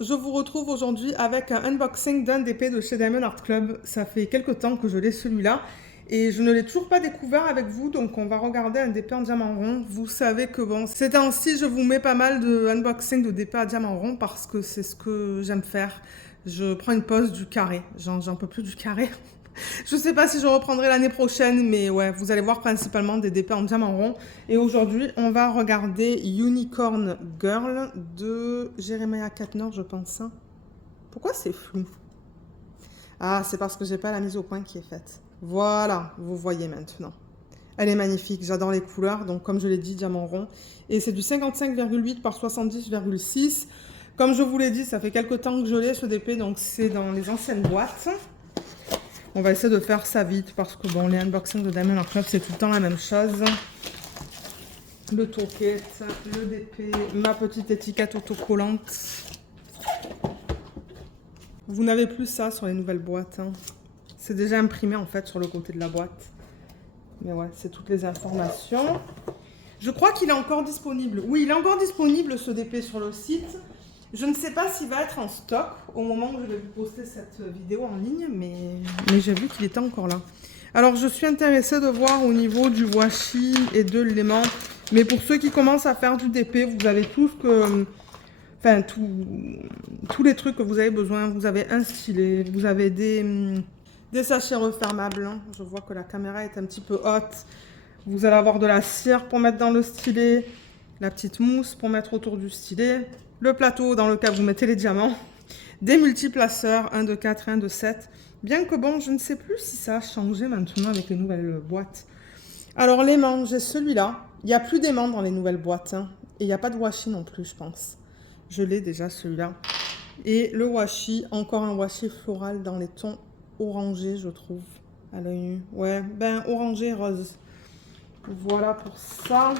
je vous retrouve aujourd'hui avec un unboxing d'un DP de chez Diamond Art Club. Ça fait quelques temps que je l'ai celui-là et je ne l'ai toujours pas découvert avec vous, donc on va regarder un DP en diamant rond. Vous savez que bon, ces temps-ci, je vous mets pas mal de unboxing de DP à diamant rond parce que c'est ce que j'aime faire. Je prends une pause du carré, j'en peux plus du carré. Je sais pas si je reprendrai l'année prochaine, mais ouais, vous allez voir principalement des DP en diamant rond. Et aujourd'hui, on va regarder Unicorn Girl de Jeremiah Katner, je pense. Pourquoi c'est flou? Ah, c'est parce que j'ai pas la mise au point qui est faite. Voilà, vous voyez maintenant. Elle est magnifique, j'adore les couleurs, donc comme je l'ai dit, diamant rond. Et c'est du 55,8 par 70,6. Comme je vous l'ai dit, ça fait quelques temps que je l'ai ce DP, donc c'est dans les anciennes boîtes. On va essayer de faire ça vite parce que bon, les unboxings de Diamond Art Club, c'est tout le temps la même chose. Le toolkit, le DP, ma petite étiquette autocollante. Vous n'avez plus ça sur les nouvelles boîtes. Hein. C'est déjà imprimé en fait sur le côté de la boîte. Mais ouais, c'est toutes les informations. Je crois qu'il est encore disponible. Oui, il est encore disponible ce DP sur le site. Je ne sais pas s'il va être en stock au moment où je vais vous poster cette vidéo en ligne, mais j'ai vu qu'il était encore là. Alors, je suis intéressée de voir au niveau du washi et de l'aimant. Mais pour ceux qui commencent à faire du DP, vous avez tout ce que... Enfin, tous les trucs que vous avez besoin. Vous avez un stylet, vous avez des sachets refermables. Hein. Je vois que la caméra est un petit peu haute. Vous allez avoir de la cire pour mettre dans le stylet, la petite mousse pour mettre autour du stylet, le plateau dans lequel vous mettez les diamants, des multiplaceurs, 1 de 4, 1 de 7. Bien que bon, je ne sais plus si ça a changé maintenant avec les nouvelles boîtes. Alors l'aimant, j'ai celui-là. Il n'y a plus d'aimant dans les nouvelles boîtes. Hein. Et il n'y a pas de washi non plus, je pense. Je l'ai déjà celui-là. Et le washi, encore un washi floral dans les tons orangés, je trouve, à l'œil nu. Ouais, ben orangé rose. Voilà pour ça.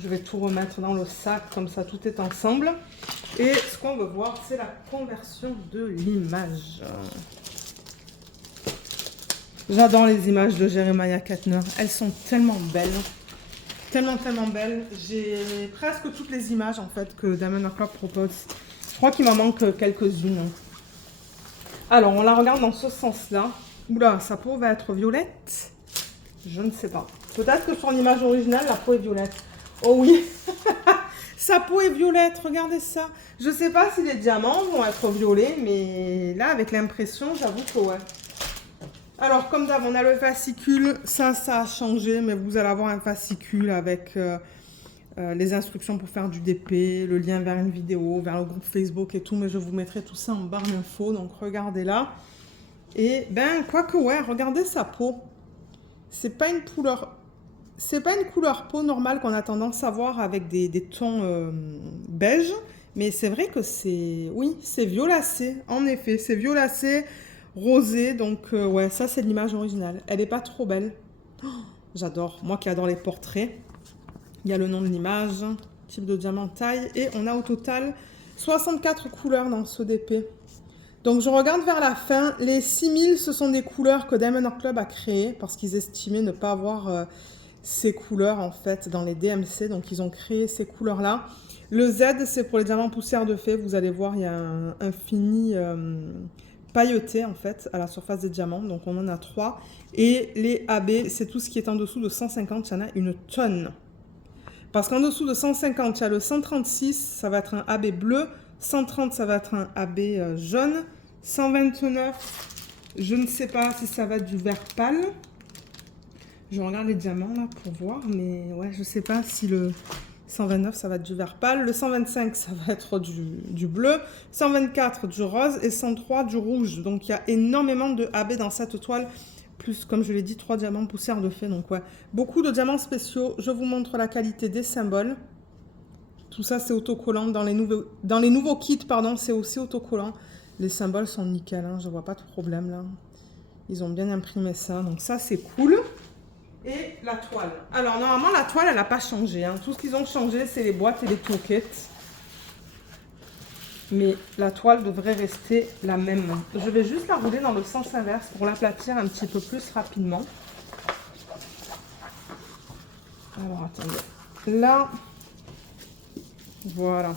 Je vais tout remettre dans le sac, comme ça tout est ensemble. Et ce qu'on veut voir, c'est la conversion de l'image. J'adore les images de Jeremiah Katner. Elles sont tellement belles. Tellement belles. J'ai presque toutes les images en fait que Diamond Art Club propose. Je crois qu'il m'en manque quelques-unes. Alors, on la regarde dans ce sens-là. Oula, sa peau va être violette. Je ne sais pas. Peut-être que sur l'image originale, la peau est violette. Oh oui. Sa peau est violette, regardez ça. Je ne sais pas si les diamants vont être violets, mais là, avec l'impression, j'avoue que ouais. Alors, comme d'hab, on a le fascicule. Ça a changé, mais vous allez avoir un fascicule avec les instructions pour faire du DP, le lien vers une vidéo, vers le groupe Facebook et tout. Mais je vous mettrai tout ça en barre d'infos, donc regardez là. Et ben, quoique, ouais, regardez sa peau. C'est pas une couleur peau normale qu'on a tendance à voir avec des tons beige, mais c'est vrai que c'est, oui, c'est violacé, en effet, c'est violacé, rosé, donc ouais, ça c'est l'image originale. Elle est pas trop belle. Oh, j'adore, moi qui adore les portraits. Il y a le nom de l'image, type de diamant, taille, et on a au total 64 couleurs dans ce DP. Donc je regarde vers la fin, les 6000 ce sont des couleurs que Diamond Art Club a créées parce qu'ils estimaient ne pas avoir ces couleurs en fait dans les DMC, donc ils ont créé ces couleurs là. Le Z c'est pour les diamants poussière de fée, vous allez voir il y a un fini pailleté en fait à la surface des diamants, donc on en a 3. Et les AB c'est tout ce qui est en dessous de 150, il y en a une tonne. Parce qu'en dessous de 150 il y a le 136, ça va être un AB bleu. 130, ça va être un AB jaune. 129, je ne sais pas si ça va être du vert pâle. Je regarde les diamants là pour voir, mais ouais, je ne sais pas si le 129, ça va être du vert pâle. Le 125, ça va être du bleu. 124, du rose. Et 103, du rouge. Donc, il y a énormément de AB dans cette toile. Plus, comme je l'ai dit, 3 diamants poussière de fée. Donc, ouais, beaucoup de diamants spéciaux. Je vous montre la qualité des symboles. Tout ça, c'est autocollant. Dans les nouveaux kits, pardon, c'est aussi autocollant. Les symboles sont nickel, hein, je ne vois pas de problème là. Ils ont bien imprimé ça, donc ça, c'est cool. Et la toile. Alors, normalement, la toile, elle n'a pas changé. Hein. Tout ce qu'ils ont changé, c'est les boîtes et les toolkits. Mais la toile devrait rester la même. Je vais juste la rouler dans le sens inverse pour l'aplatir un petit peu plus rapidement. Alors, attendez. Là... Voilà.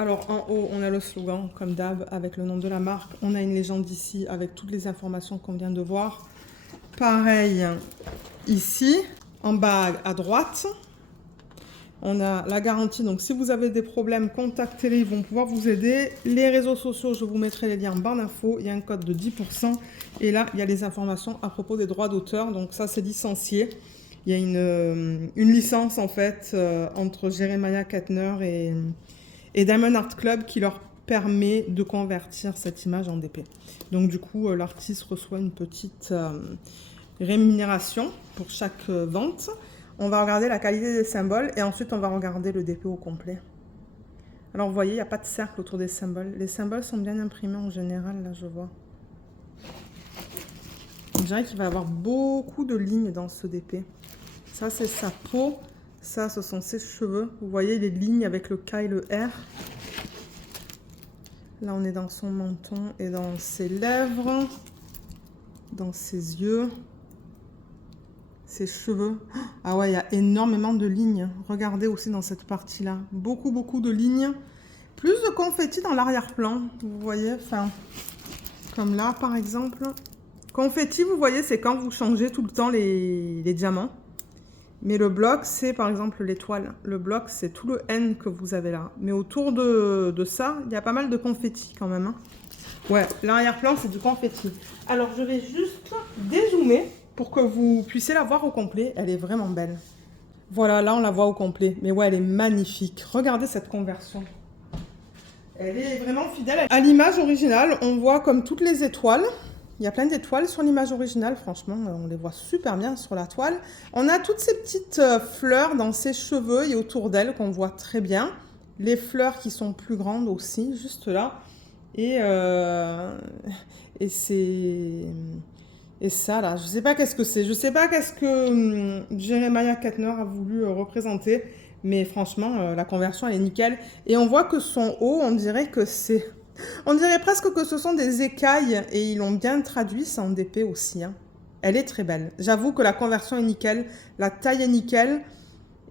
Alors en haut, on a le slogan, comme d'hab, avec le nom de la marque. On a une légende ici avec toutes les informations qu'on vient de voir. Pareil ici, en bas à droite. On a la garantie, donc si vous avez des problèmes, contactez-les, ils vont pouvoir vous aider. Les réseaux sociaux, je vous mettrai les liens en barre d'infos. Il y a un code de 10%. Et là, il y a les informations à propos des droits d'auteur. Donc ça, c'est licencié. Il y a une licence, en fait, entre Jeremiah Kettner et Diamond Art Club qui leur permet de convertir cette image en DP. Donc du coup, l'artiste reçoit une petite rémunération pour chaque vente. On va regarder la qualité des symboles et ensuite on va regarder le DP au complet. Alors vous voyez, il n'y a pas de cercle autour des symboles. Les symboles sont bien imprimés en général, là je vois. On dirait qu'il va y avoir beaucoup de lignes dans ce DP. Ça c'est sa peau, ça ce sont ses cheveux. Vous voyez les lignes avec le K et le R. Là on est dans son menton et dans ses lèvres, dans ses yeux. Ses cheveux. Ah ouais, il y a énormément de lignes. Regardez aussi dans cette partie-là. Beaucoup, beaucoup de lignes. Plus de confetti dans l'arrière-plan. Vous voyez, enfin, comme là, par exemple. Confetti, vous voyez, c'est quand vous changez tout le temps les diamants. Mais le bloc, c'est par exemple l'étoile. Le bloc, c'est tout le N que vous avez là. Mais autour de ça, il y a pas mal de confetti quand même. Hein. Ouais, l'arrière-plan, c'est du confetti. Alors, je vais juste dézoomer pour que vous puissiez la voir au complet. Elle est vraiment belle. Voilà, là, on la voit au complet. Mais ouais, elle est magnifique. Regardez cette conversion. Elle est vraiment fidèle. À l'image originale, on voit comme toutes les étoiles. Il y a plein d'étoiles sur l'image originale. Franchement, on les voit super bien sur la toile. On a toutes ces petites fleurs dans ses cheveux et autour d'elle qu'on voit très bien. Les fleurs qui sont plus grandes aussi, juste là. Et c'est... Et ça, là, je ne sais pas qu'est-ce que c'est. Je ne sais pas qu'est-ce que Jeremiah Kettner a voulu représenter. Mais franchement, la conversion, elle est nickel. Et on voit que son haut, on dirait que c'est... On dirait presque que ce sont des écailles. Et ils l'ont bien traduit, c'est en DP aussi. Hein. Elle est très belle. J'avoue que la conversion est nickel. La taille est nickel.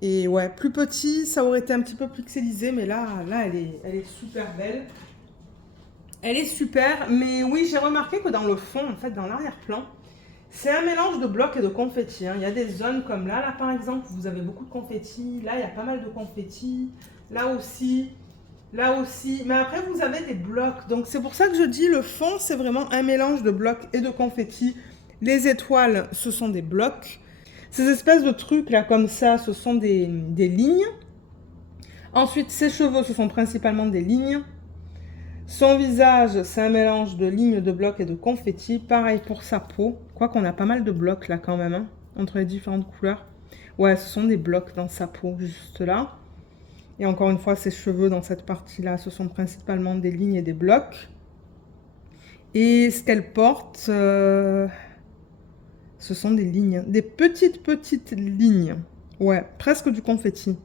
Et ouais, plus petit, ça aurait été un petit peu pixelisé. Mais là elle est super belle. Elle est super. Mais oui, j'ai remarqué que dans le fond, en fait, dans l'arrière-plan, c'est un mélange de blocs et de confettis. Hein. Il y a des zones comme là, par exemple, vous avez beaucoup de confettis. Là, il y a pas mal de confettis. Là aussi. Là aussi. Mais après, vous avez des blocs. Donc, c'est pour ça que je dis le fond, c'est vraiment un mélange de blocs et de confettis. Les étoiles, ce sont des blocs. Ces espèces de trucs là, comme ça, ce sont des lignes. Ensuite, ses cheveux, ce sont principalement des lignes. Son visage, c'est un mélange de lignes, de blocs et de confettis. Pareil pour sa peau. Quoi qu'on a pas mal de blocs là quand même, hein, entre les différentes couleurs. Ouais, ce sont des blocs dans sa peau, juste là. Et encore une fois, ses cheveux dans cette partie-là, ce sont principalement des lignes et des blocs. Et ce qu'elle porte, ce sont des lignes. Des petites lignes. Ouais, presque du confetti.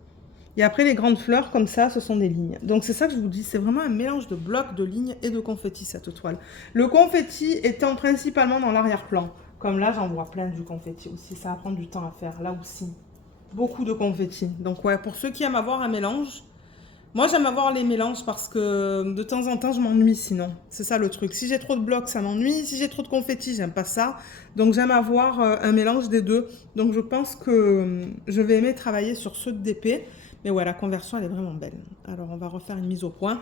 Et après, les grandes fleurs, comme ça, ce sont des lignes. Donc, c'est ça que je vous dis. C'est vraiment un mélange de blocs, de lignes et de confetti, cette toile. Le confetti étant principalement dans l'arrière-plan. Comme là, j'en vois plein du confetti aussi. Ça va prendre du temps à faire. Là aussi, beaucoup de confetti. Donc, ouais, pour ceux qui aiment avoir un mélange... Moi, j'aime avoir les mélanges parce que de temps en temps, je m'ennuie sinon. C'est ça le truc. Si j'ai trop de blocs, ça m'ennuie. Si j'ai trop de confetti, j'aime pas ça. Donc, j'aime avoir un mélange des deux. Donc, je pense que je vais aimer travailler sur ceux de DP. Mais ouais, la conversion, elle est vraiment belle. Alors, on va refaire une mise au point.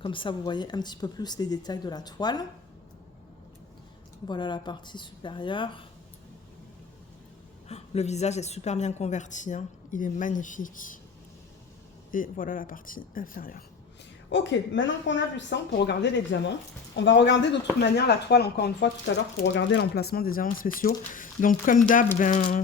Comme ça, vous voyez un petit peu plus les détails de la toile. Voilà la partie supérieure. Le visage est super bien converti. Hein. Il est magnifique. Et voilà la partie inférieure. Ok, maintenant qu'on a vu ça, pour regarder les diamants, on va regarder de toute manière la toile encore une fois tout à l'heure pour regarder l'emplacement des diamants spéciaux. Donc comme d'hab,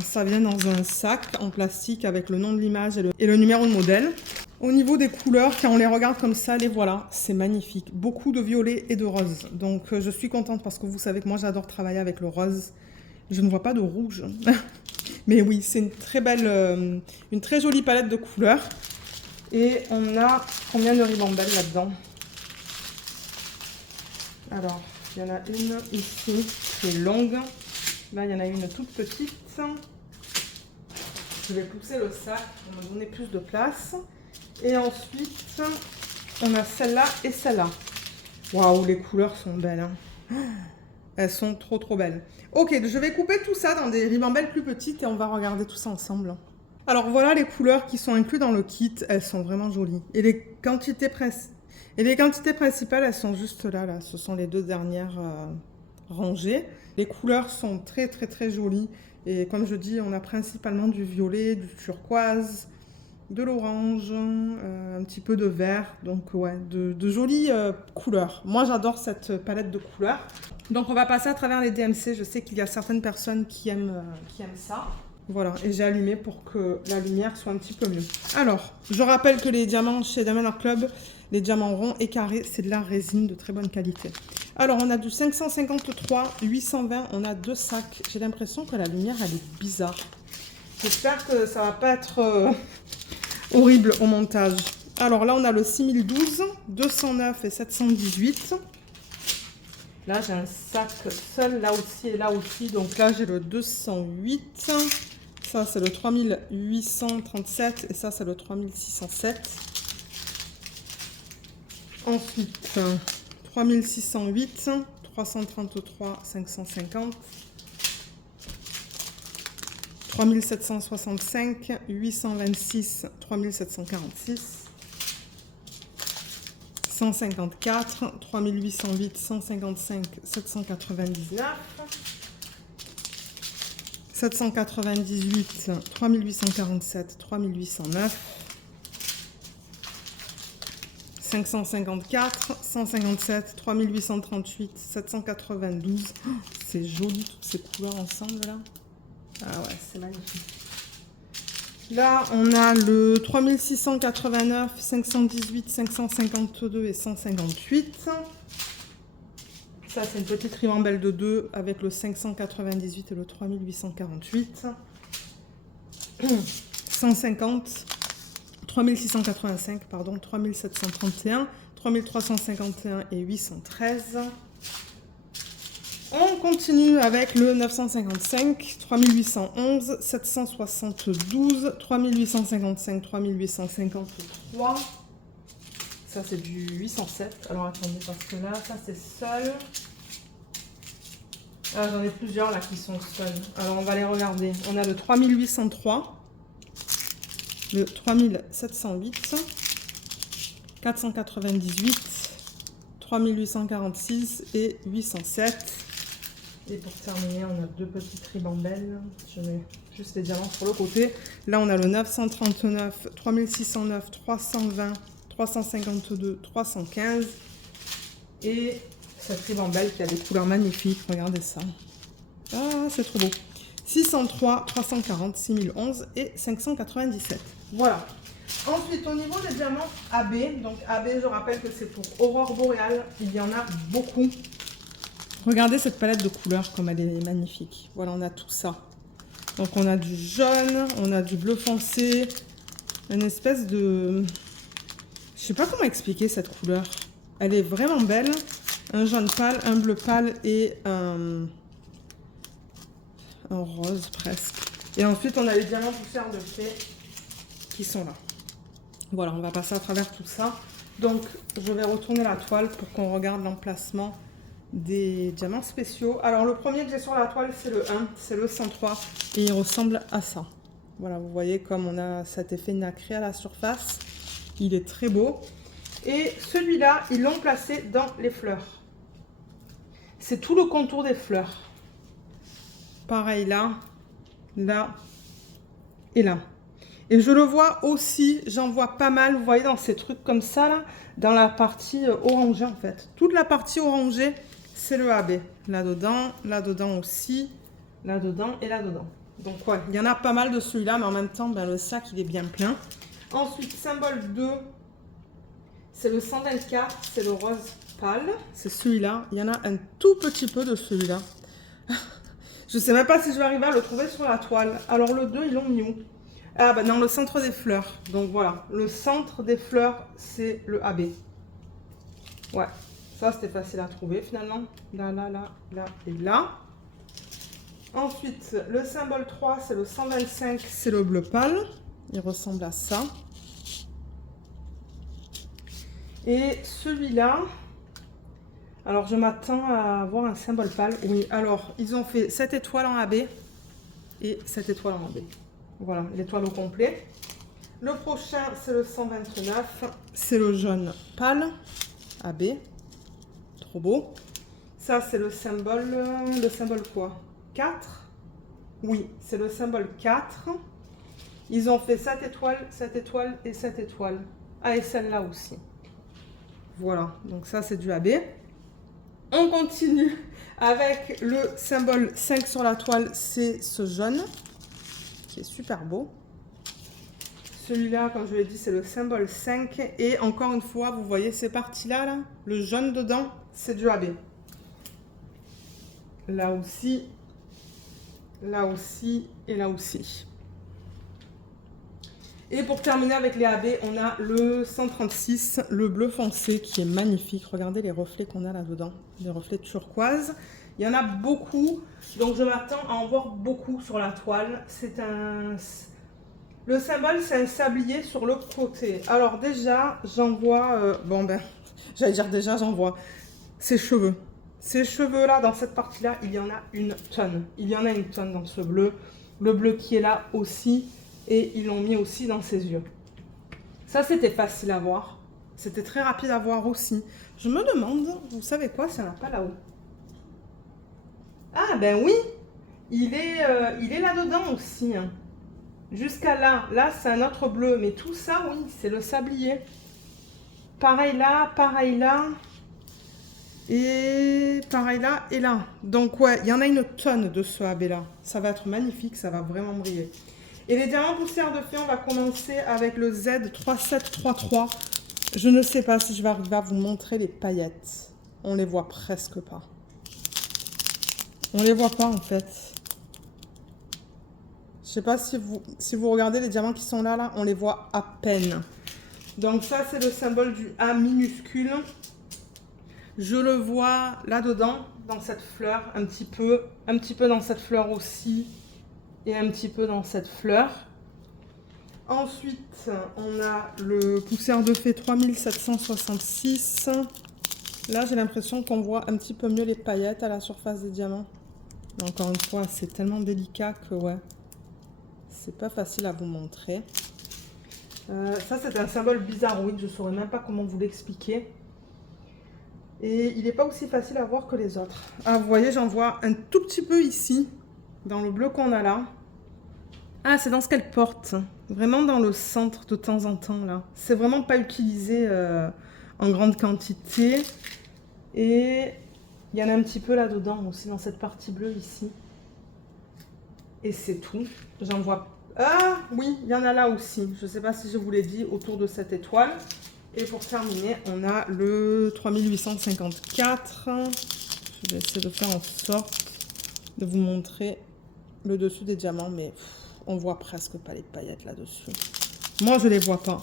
ça vient dans un sac en plastique avec le nom de l'image et le numéro de modèle. Au niveau des couleurs, quand on les regarde comme ça, les voilà, c'est magnifique. Beaucoup de violet et de rose. Donc je suis contente parce que vous savez que moi j'adore travailler avec le rose. Je ne vois pas de rouge. Mais oui, c'est une très belle, une très jolie palette de couleurs. Et on a combien de ribambelles là-dedans? Alors, il y en a une ici qui est longue. Là, il y en a une toute petite. Je vais pousser le sac pour me donner plus de place. Et ensuite, on a celle-là et celle-là. Waouh, les couleurs sont belles. Hein. Elles sont trop trop belles. Ok, je vais couper tout ça dans des ribambelles plus petites et on va regarder tout ça ensemble. Alors voilà les couleurs qui sont incluses dans le kit. Elles sont vraiment jolies. Et les quantités principales, elles sont juste là. Ce sont les deux dernières rangées. Les couleurs sont très très très jolies. Et comme je dis, on a principalement du violet, du turquoise, de l'orange, un petit peu de vert. Donc ouais, de jolies couleurs. Moi j'adore cette palette de couleurs. Donc on va passer à travers les DMC. Je sais qu'il y a certaines personnes qui aiment ça. Voilà, et j'ai allumé pour que la lumière soit un petit peu mieux. Alors, je rappelle que les diamants chez Diamond Art Club, les diamants ronds et carrés, c'est de la résine de très bonne qualité. Alors, on a du 553, 820, on a 2 sacs. J'ai l'impression que la lumière, elle est bizarre. J'espère que ça va pas être horrible au montage. Alors là, on a le 6012, 209 et 718. Là, j'ai un sac seul, là aussi et là aussi. Donc là, j'ai le 208. Ça, c'est le 3837 et ça, c'est le 3607. Ensuite, 3608, 333, 550. 3765, 826, 3746. 154, 3808, 155, 799. 798, 3847, 3809. 554, 157, 3838, 792. Oh, c'est joli toutes ces couleurs ensemble là. Ah ouais, c'est magnifique. Là, on a le 3689, 518, 552 et 158. Ça, c'est une petite ribambelle de 2 avec le 598 et le 3848. 150, 3685, pardon, 3731, 3351 et 813. On continue avec le 955, 3811, 772, 3855, 3853. Ça, c'est du 807. Alors, attendez, parce que là, ça, c'est seul. Ah, j'en ai plusieurs, là, qui sont seuls. Alors, on va les regarder. On a le 3803, le 3708, 498, 3846 et 807. Et pour terminer, on a 2 petites ribambelles. Je mets juste les diamants sur le côté. Là, on a le 939, 3609, 320, 352, 315. Et cette ribambelle qui a des couleurs magnifiques. Regardez ça. Ah, c'est trop beau. 603, 340, 6011 et 597. Voilà. Ensuite, au niveau des diamants AB, donc AB, je rappelle que c'est pour Aurore Boréale. Il y en a beaucoup. Regardez cette palette de couleurs comme elle est magnifique. Voilà, on a tout ça. Donc on a du jaune, on a du bleu foncé, une espèce de... Je sais pas comment expliquer cette couleur. Elle est vraiment belle. Un jaune pâle, un bleu pâle et un rose presque. Et ensuite on a les diamants poussière de fée qui sont là. Voilà, on va passer à travers tout ça. Donc je vais retourner la toile pour qu'on regarde l'emplacement des diamants spéciaux. Alors le premier que j'ai sur la toile, c'est le 1, c'est le 103 et il ressemble à ça. Voilà, vous voyez comme on a cet effet nacré à la surface. Il est très beau. Et celui-là, ils l'ont placé dans les fleurs. C'est tout le contour des fleurs. Pareil là, là et là. Et je le vois aussi, j'en vois pas mal, vous voyez, dans ces trucs comme ça, là, dans la partie orangée, en fait. Toute la partie orangée, c'est le AB. Là-dedans aussi, là-dedans et là-dedans. Donc, ouais, il y en a pas mal de celui-là, mais en même temps, ben, le sac, il est bien plein. Ensuite, symbole 2, c'est le 124, c'est le rose pâle. C'est celui-là. Il y en a un tout petit peu de celui-là. Je sais même pas si je vais arriver à le trouver sur la toile. Alors, le 2, ils l'ont mis où? Ah bah dans le centre des fleurs. Donc voilà, le centre des fleurs, c'est le AB. Ouais, ça c'était facile à trouver finalement. Là, là, là, là et là. Ensuite, le symbole 3, c'est le 125, c'est le bleu pâle. Il ressemble à ça. Et celui-là, alors je m'attends à avoir un symbole pâle. Oui, alors ils ont fait cette étoile en AB et cette étoile en AB. Voilà, l'étoile au complet. Le prochain, c'est le 129. C'est le jaune pâle AB. Trop beau. Ça, c'est le symbole quoi? 4. Oui, c'est le symbole 4. Ils ont fait cette étoile et cette étoile. Ah, et celle-là aussi. Voilà, donc ça, c'est du AB. On continue avec le symbole 5 sur la toile, c'est ce jaune, qui est super beau. Celui-là, comme je l'ai dit, c'est le symbole 5. Et encore une fois, vous voyez ces parties-là, là, le jaune dedans, c'est du AB. Là aussi et là aussi. Et pour terminer avec les AB, on a le 136, le bleu foncé, qui est magnifique. Regardez les reflets qu'on a là-dedans, des reflets turquoise. Il y en a beaucoup, donc je m'attends à en voir beaucoup sur la toile. Le symbole, c'est un sablier sur le côté. Alors déjà, j'en vois... j'allais dire déjà, j'en vois ses cheveux. Ces cheveux-là, dans cette partie-là, il y en a une tonne. Il y en a une tonne dans ce bleu. Le bleu qui est là aussi. Et ils l'ont mis aussi dans ses yeux. Ça, c'était facile à voir. C'était très rapide à voir aussi. Je me demande, vous savez quoi, ça n'a pas là-haut. Ah, ben oui, il est là-dedans aussi. Hein. Jusqu'à là. Là, c'est un autre bleu. Mais tout ça, oui, c'est le sablier. Pareil là, pareil là. Et pareil là et là. Donc, ouais, il y en a une tonne de ce AB-là. Ça va être magnifique, ça va vraiment briller. Et les diamants poussière de fée, on va commencer avec le Z3733. Je ne sais pas si je vais arriver à vous montrer les paillettes. On les voit presque pas. On les voit pas en fait. Je sais pas si vous regardez les diamants qui sont là, on les voit à peine. Donc ça, c'est le symbole du A minuscule. Je le vois là-dedans, dans cette fleur, un petit peu dans cette fleur aussi. Et un petit peu dans cette fleur. Ensuite, on a le poussière de fée 3766. Là, j'ai l'impression qu'on voit un petit peu mieux les paillettes à la surface des diamants. Mais encore une fois, c'est tellement délicat que ouais, c'est pas facile à vous montrer. Ça, c'est un symbole bizarroïde. Je ne saurais même pas comment vous l'expliquer. Et il n'est pas aussi facile à voir que les autres. Ah, vous voyez, j'en vois un tout petit peu ici. Dans le bleu qu'on a là. Ah, c'est dans ce qu'elle porte. Vraiment dans le centre de temps en temps, là. C'est vraiment pas utilisé en grande quantité. Et il y en a un petit peu là-dedans aussi, dans cette partie bleue ici. Et c'est tout. J'en vois... Ah, oui, il y en a là aussi. Je sais pas si je vous l'ai dit, autour de cette étoile. Et pour terminer, on a le 3854. Je vais essayer de faire en sorte de vous montrer le dessus des diamants, mais on voit presque pas les paillettes là-dessus. Moi, je les vois pas.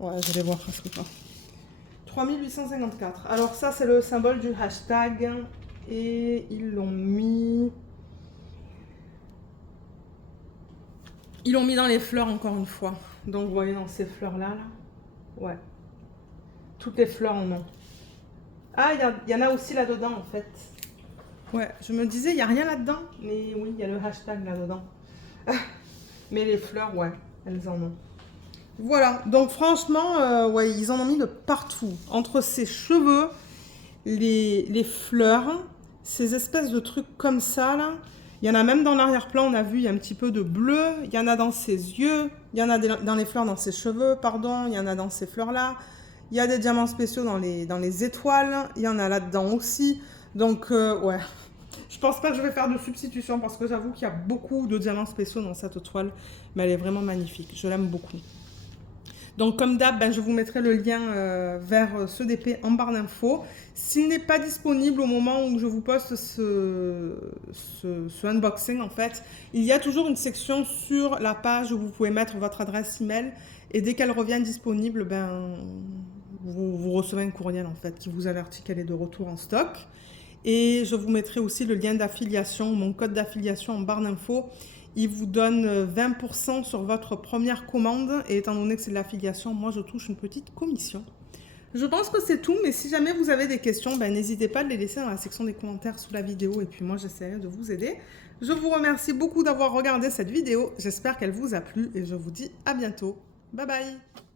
Ouais, je les vois presque pas. 3854. Alors ça, c'est le symbole du hashtag. Et ils l'ont mis... Ils l'ont mis dans les fleurs encore une fois. Donc, vous voyez dans ces fleurs-là, là. Ouais. Toutes les fleurs en ont. Ah, il y en a aussi là-dedans, en fait. Ouais, je me disais, il n'y a rien là-dedans. Mais oui, il y a le hashtag là-dedans. Mais les fleurs, ouais, elles en ont. Voilà, donc franchement, ouais, ils en ont mis de partout. Entre ses cheveux, les fleurs, ces espèces de trucs comme ça, là. Il y en a même dans l'arrière-plan, on a vu, il y a un petit peu de bleu. Il y en a dans ses yeux. Il y en a dans les fleurs, dans ses cheveux, pardon. Il y en a dans ces fleurs-là. Il y a des diamants spéciaux dans les étoiles. Il y en a là-dedans aussi. Donc, ouais. Je pense pas que je vais faire de substitution parce que j'avoue qu'il y a beaucoup de diamants spéciaux dans cette toile. Mais elle est vraiment magnifique. Je l'aime beaucoup. Donc, comme d'hab, ben, je vous mettrai le lien vers ce DP en barre d'infos. S'il n'est pas disponible au moment où je vous poste ce unboxing, en fait, il y a toujours une section sur la page où vous pouvez mettre votre adresse email. Et dès qu'elle revient disponible, ben, vous recevez un courriel, en fait, qui vous avertit qu'elle est de retour en stock. Et je vous mettrai aussi le lien d'affiliation, mon code d'affiliation en barre d'infos. Il vous donne 20% sur votre première commande. Et étant donné que c'est de l'affiliation, moi, je touche une petite commission. Je pense que c'est tout, mais si jamais vous avez des questions, ben, n'hésitez pas à les laisser dans la section des commentaires sous la vidéo et puis moi j'essaierai de vous aider. Je vous remercie beaucoup d'avoir regardé cette vidéo, j'espère qu'elle vous a plu et je vous dis à bientôt. Bye bye!